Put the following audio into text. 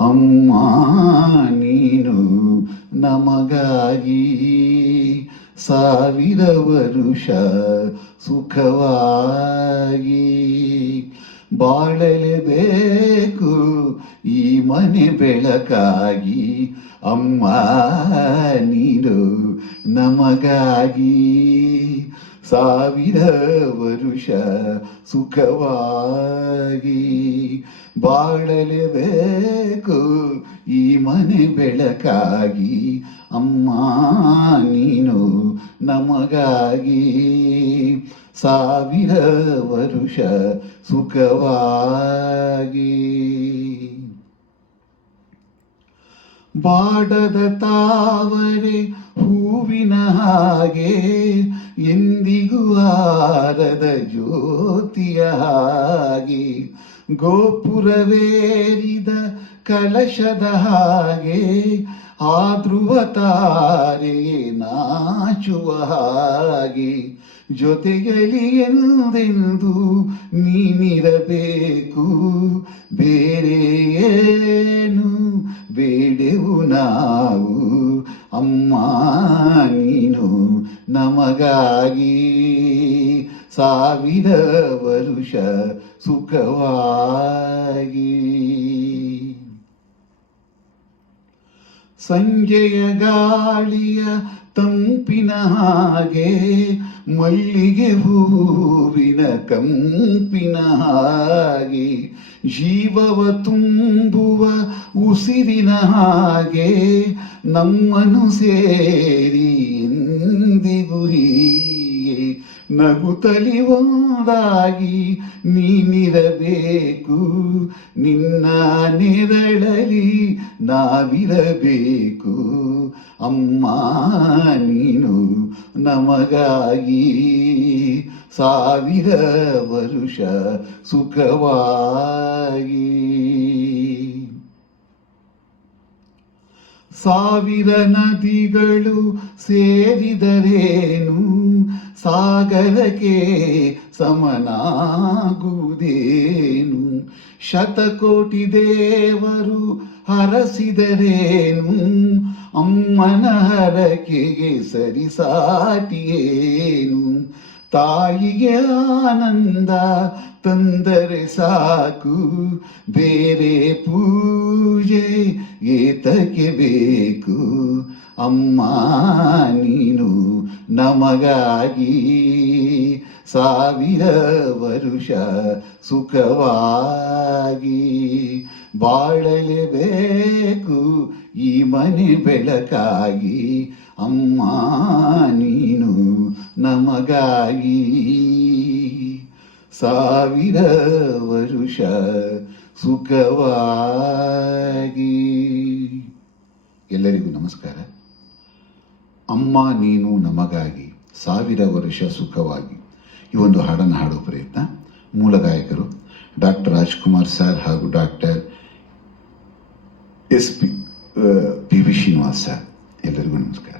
ಅಮ್ಮ ನೀನು ನಮಗಾಗಿ 1000 ವರುಷ ಸುಖವಾಗಿ ಬಾಳಲೇಬೇಕು ಈ ಮನೆ ಬೆಳಕಾಗಿ. ಅಮ್ಮ ನೀನು ನಮಗಾಗಿ 1000 ವರುಷ ಸುಖವಾಗಿ ಬಾಳಲೇಬೇಕು ಈ ಮನೆ ಬೆಳಕಾಗಿ. ಅಮ್ಮ ನೀನು ನಮಗಾಗಿ 1000 ವರುಷ ಸುಖವಾಗಿ. ಬಾಡದ ತಾವರೆ ಹೂವಿನ ಹಾಗೆ ಎಂದಿಗೂ ಆರದ ಜ್ಯೋತಿಯ ಹಾಗೆ ಗೋಪುರವೇರಿದ ಕಲಶದ ಹಾಗೆ ಆ ಧ್ರುವ ತಾರೆ ನಾಚುವ ಹಾಗೆ ಜೊತೆಗಲಿ ಎಂದೆಂದು ನೀನಿರಬೇಕು. ಬೇರೆ ಏನು ಬೇಡೆವು ನಾವು. ಅಮ್ಮ ನೀನು ನಮಗಾಗಿ 1000 ವರುಷ ಸುಖವಾಗಿ. ಸಂಜೆಯ ಗಾಳಿಯ ತಂಪಿನ ಹಾಗೆ ಮಲ್ಲಿಗೆ ಹೂವಿನ ಕಂಪಿನ ಹಾಗೆ ಜೀವವ ತುಂಬುವ ಉಸಿರಿನ ಹಾಗೆ ನಮ್ಮನ್ನು ಸೇರಿ ಎಂದಿಗೂ ಹೀಗೆ ನಗುತ್ತಲಿ ಒಂದಾಗಿ ನೀನಿರಬೇಕು. ನಿನ್ನ ನೆರಳಲಿ ನಾವಿರಬೇಕು. ಅಮ್ಮ ನೀನು ನಮಗಾಗಿ 1000 ವರುಷ ಸುಖವಾಗಿ. 1000 ನದಿಗಳು ಸೇರಿದರೇನು ಸಾಗರಕ್ಕೆ ಸಮನಾಗುವುದೇನು. ಶತಕೋಟಿ ದೇವರು ಹರಸಿದರೇನು ಅಮ್ಮನ ಹರಕೆಗೆ ಸರಿಸಾಟಿಯೇನು. ತಾಯಿಗೆ ಆನಂದ ತಂದರೆ ಸಾಕು, ಬೇರೆ ಪೂಜೆ ಏತಕ್ಕೆ ಬೇಕು. ಅಮ್ಮ ನೀನು ನಮಗಾಗಿ 1000 ವರುಷ ಸುಖವಾಗಿ ಬಾಳಲೇಬೇಕು ಈ ಮನೆ ಬೆಳಕಾಗಿ. ಅಮ್ಮ ನೀನು ನಮಗಾಗಿ 1000 ವರುಷ ಸುಖವಾಗಿ. ಎಲ್ಲರಿಗೂ ನಮಸ್ಕಾರ. ಅಮ್ಮ ನೀನು ನಮಗಾಗಿ 1000 ವರ್ಷ ಸುಖವಾಗಿ ಈ ಒಂದು ಹಾಡನ್ನು ಹಾಡೋ ಪ್ರಯತ್ನ. ಮೂಲ ಗಾಯಕರು ಡಾಕ್ಟರ್ ರಾಜ್ಕುಮಾರ್ ಸರ್ ಹಾಗೂ doctor P V Srinivas sir. ಎಲ್ಲರಿಗೂ ನಮಸ್ಕಾರ.